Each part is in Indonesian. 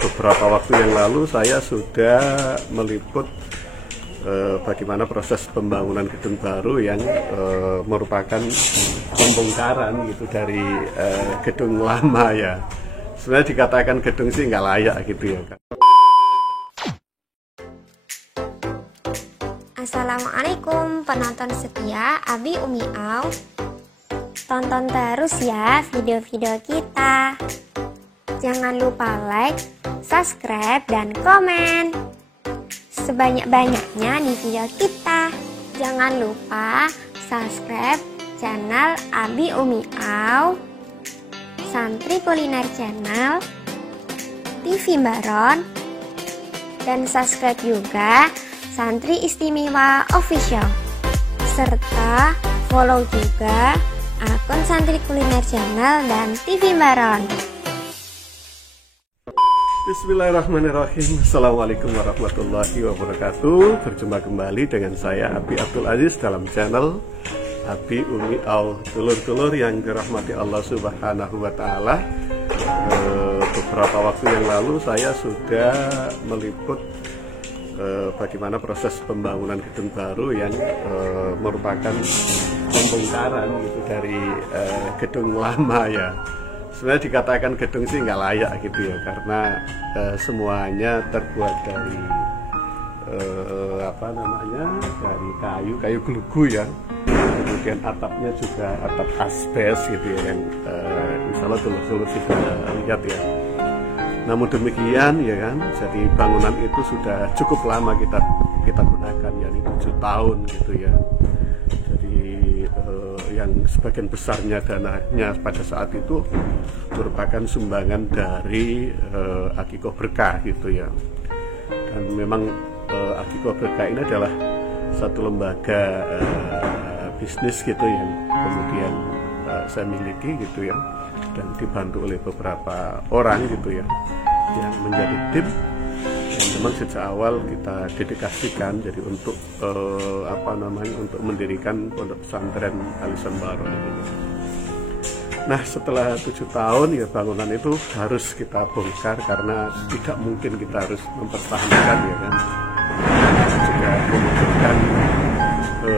beberapa waktu yang lalu saya sudah meliput bagaimana proses pembangunan gedung baru yang merupakan pembongkaran gitu dari gedung lama ya. Sebenarnya dikatakan gedung sih nggak layak gitu ya. Assalamualaikum penonton setia Abi Umi Au. Tonton terus ya video-video kita. Jangan lupa like, subscribe, dan komen sebanyak-banyaknya di video kita. Jangan lupa subscribe channel Abi Umi Au, Santri Kuliner Channel, TV Baron, dan subscribe juga Santri Istimewa Official, serta follow juga akun Santri Kuliner Channel dan TV Baron. Bismillahirrahmanirrahim. Assalamualaikum warahmatullahi wabarakatuh. Berjumpa kembali dengan saya Abi Abdul Aziz dalam channel Abi Umi Au. Dulur-dulur yang dirahmati Allah Subhanahu wa Ta'ala, beberapa waktu yang lalu saya sudah meliput bagaimana proses pembangunan gedung baru yang merupakan pembongkaran gitu dari gedung lama ya. Sebenarnya dikatakan gedung sih nggak layak gitu ya, karena semuanya terbuat dari dari kayu gelugu ya. Kemudian atapnya juga atap asbes gitu ya, yang insya Allah dulu sudah lihat ya. Namun demikian ya kan, jadi bangunan itu sudah cukup lama kita gunakan, yakni 7 tahun gitu ya. Jadi yang sebagian besarnya dananya pada saat itu merupakan sumbangan dari Akikoh Berkah gitu ya. Dan memang Akikoh Berkah ini adalah satu lembaga bisnis gitu yang kemudian saya miliki gitu ya, dan dibantu oleh beberapa orang gitu ya, yang menjadi tim yang memang sejak awal kita dedikasikan jadi untuk untuk mendirikan pondok pesantren Alisan Baron ini. Nah, setelah 7 tahun ya bangunan itu harus kita bongkar karena tidak mungkin kita harus mempertahankan ya kan, juga membutuhkan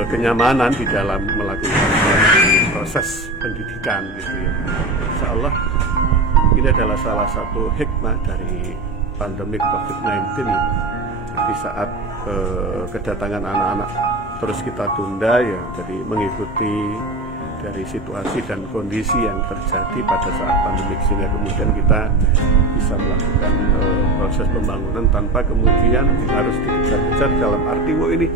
kenyamanan di dalam melakukan proses pendidikan gitu ya. Insya Allah ini adalah salah satu hikmah dari pandemi COVID-19 ya. Di saat kedatangan anak-anak terus kita tunda ya, jadi mengikuti dari situasi dan kondisi yang terjadi pada saat pandemi, sehingga kemudian kita bisa melakukan proses pembangunan tanpa kemudian harus dikejar-kejar dalam arti ini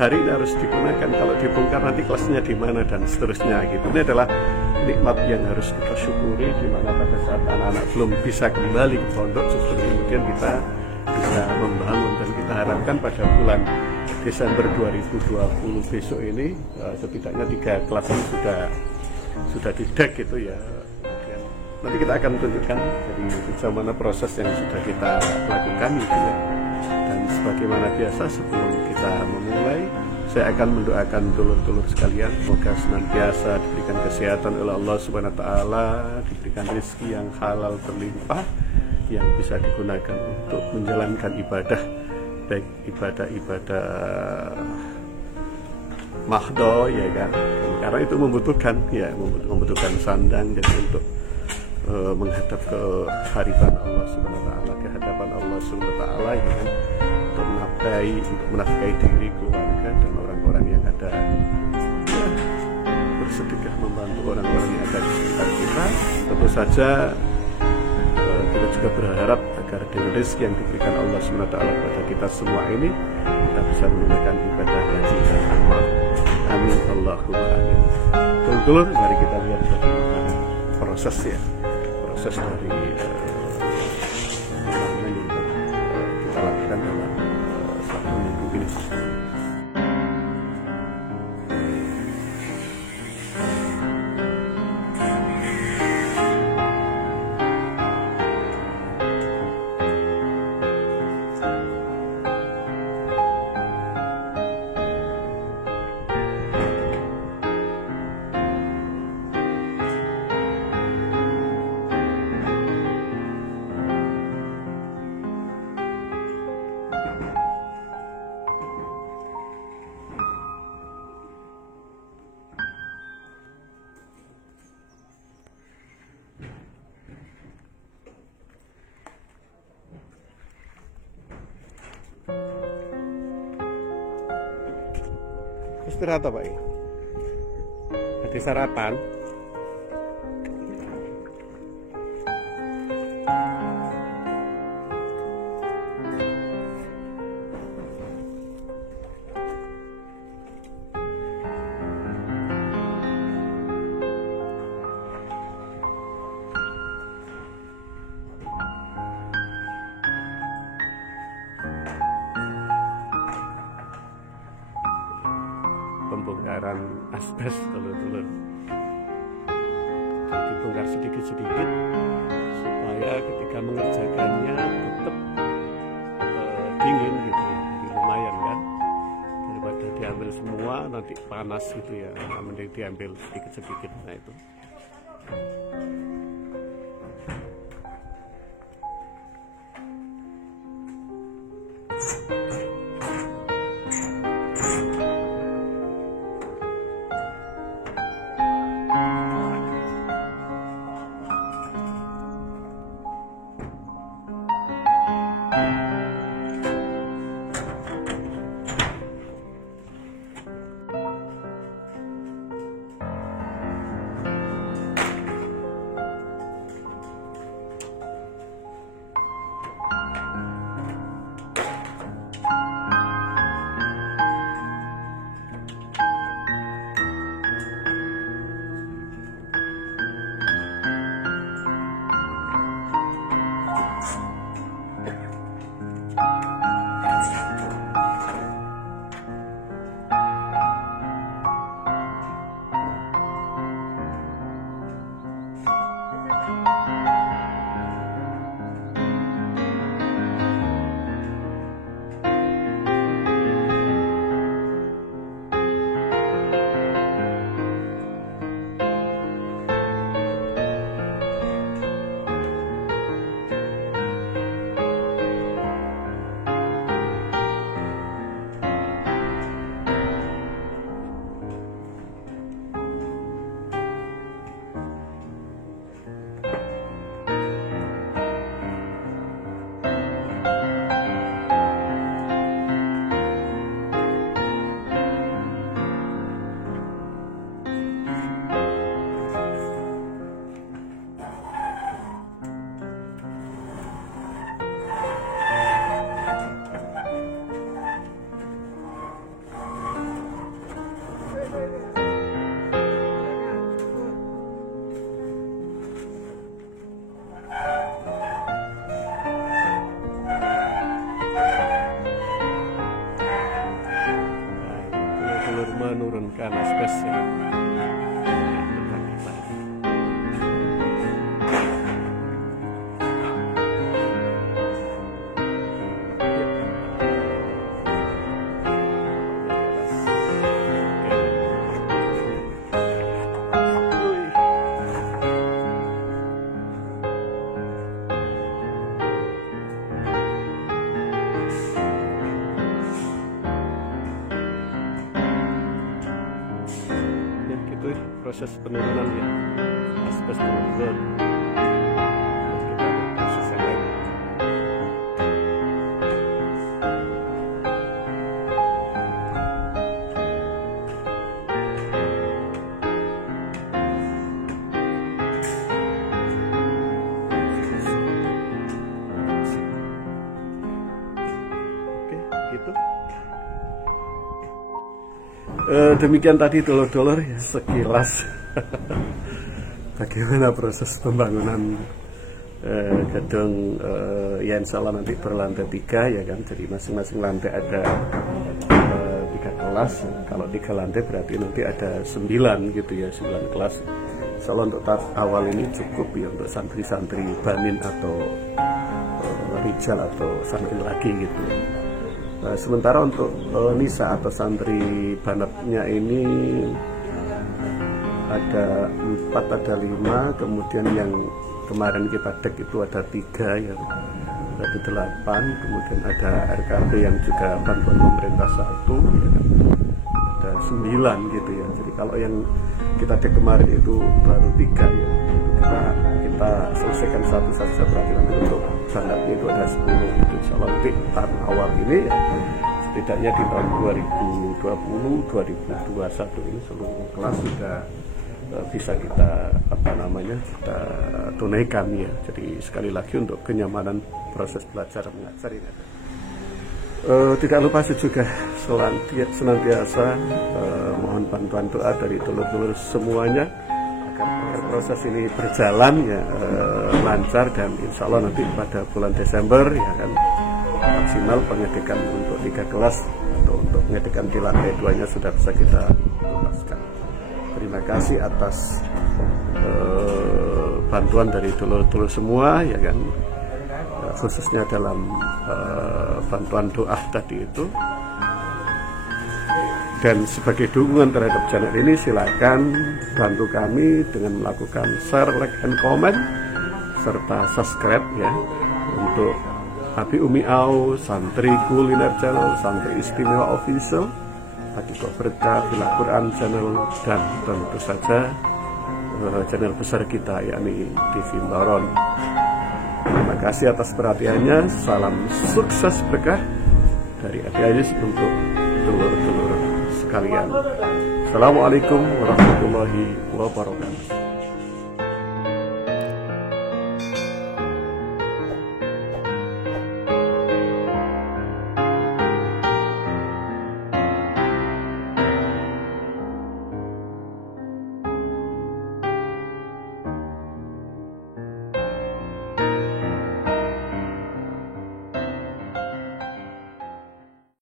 hari ini harus digunakan, kalau dibongkar nanti kelasnya di mana dan seterusnya gitu. Ini adalah nikmat yang harus kita syukuri, di mana pada saat anak-anak belum bisa kembali ke pondok, justru kemudian kita bisa membangun, dan kita harapkan pada bulan Desember 2020 besok ini setidaknya 3 kelas ini sudah didek gitu ya. Kemudian nanti kita akan tunjukkan dari bagaimana proses yang sudah kita lakukan gitu ya. Dan sebagaimana biasa sebelum kita memulai, saya akan mendoakan dulur-dulur sekalian semoga senantiasa diberikan kesehatan oleh Allah Subhanahu wa Ta'ala, diberikan rezeki yang halal berlimpah yang bisa digunakan untuk menjalankan ibadah, baik ibadah mahdo ya kan, karena itu membutuhkan sandang, jadi untuk menghadap ke hadirat Allah Subhanahu wa Ta'ala, ke hadapan Allah Subhanahu wa Ta'ala ya kan, untuk menafkahi diri, keluarga, dan orang-orang yang ada ya, bersedekah membantu orang-orang yang ada di sekitar kita. Tentu saja kita juga berharap agar dengan rezeki yang diberikan Allah Subhanahu wa Ta'ala kepada kita semua ini, kita bisa menunaikan ibadah haji dan amal. Amin Allahumma amin. Dulur-dulur, mari kita lihat bagaimana proses dari pembangunan yang kita lakukan dalam satu minggu ini. Istirahat apa ini? Jadi sarapan. Pembongkaran asbes telur-telur dibongkar sedikit-sedikit supaya ketika mengerjakannya tetap dingin gitu ya, jadi lumayan kan, daripada diambil semua nanti panas gitu ya, mending diambil sedikit-sedikit. Nah itu menurunkan asbes ya. Proses penurunan ya, asbes turun. Kita ada proses yang lain. Oke, gitu. Demikian tadi dulur-dulur ya, sekilas bagaimana proses pembangunan gedung ya insya Allah nanti berlantai 3 ya kan, jadi masing-masing lantai ada 3 kelas. Kalau 3 lantai berarti nanti ada 9 gitu ya, 9 kelas. Insya Allah untuk tahap awal ini cukup ya untuk santri-santri Banin atau Rijal atau santri lagi gitu. Sementara untuk Nisa atau santri Banatnya ini ada 4, ada 5, kemudian yang kemarin kita cek itu ada 3 ya, berarti 8, kemudian ada RKB yang juga bantuan pemerintah 1 ya kan, ada 9 gitu ya. Jadi kalau yang kita cek kemarin itu baru 3 ya, kita selesaikan satu saja, berarti nanti untuk Banatnya itu ada 10 gitu. Insya Allah tahap awal ini ya setidaknya di tahun 2020-2021 ini seluruh kelas sudah bisa kita kita tunaikan ya. Jadi sekali lagi untuk kenyamanan proses belajar mengajar ini. Tidak lupa saya juga senantiasa mohon bantuan doa dari dulur-dulur semuanya agar proses ini berjalan ya lancar, dan insya Allah nanti pada bulan Desember ya kan maksimal pendidikan untuk 3 kelas atau untuk pendidikan di lantai 2-nya sudah bisa kita tuntaskan. Terima kasih atas bantuan dari dulur-dulur semua ya kan, khususnya dalam bantuan doa tadi itu. Dan sebagai dukungan terhadap channel ini, silakan bantu kami dengan melakukan share, like, and comment serta subscribe ya untuk Abi Umi Au, Santri Kuliner Channel, Santri Istimewa Official, Hadikoh Berkah, Villa Quran Channel, dan tentu saja channel besar kita yakni TV Baron. Terima kasih atas perhatiannya. Salam sukses berkah dari Abi Ayis untuk dulur-dulur sekalian. Assalamualaikum warahmatullahi wabarakatuh.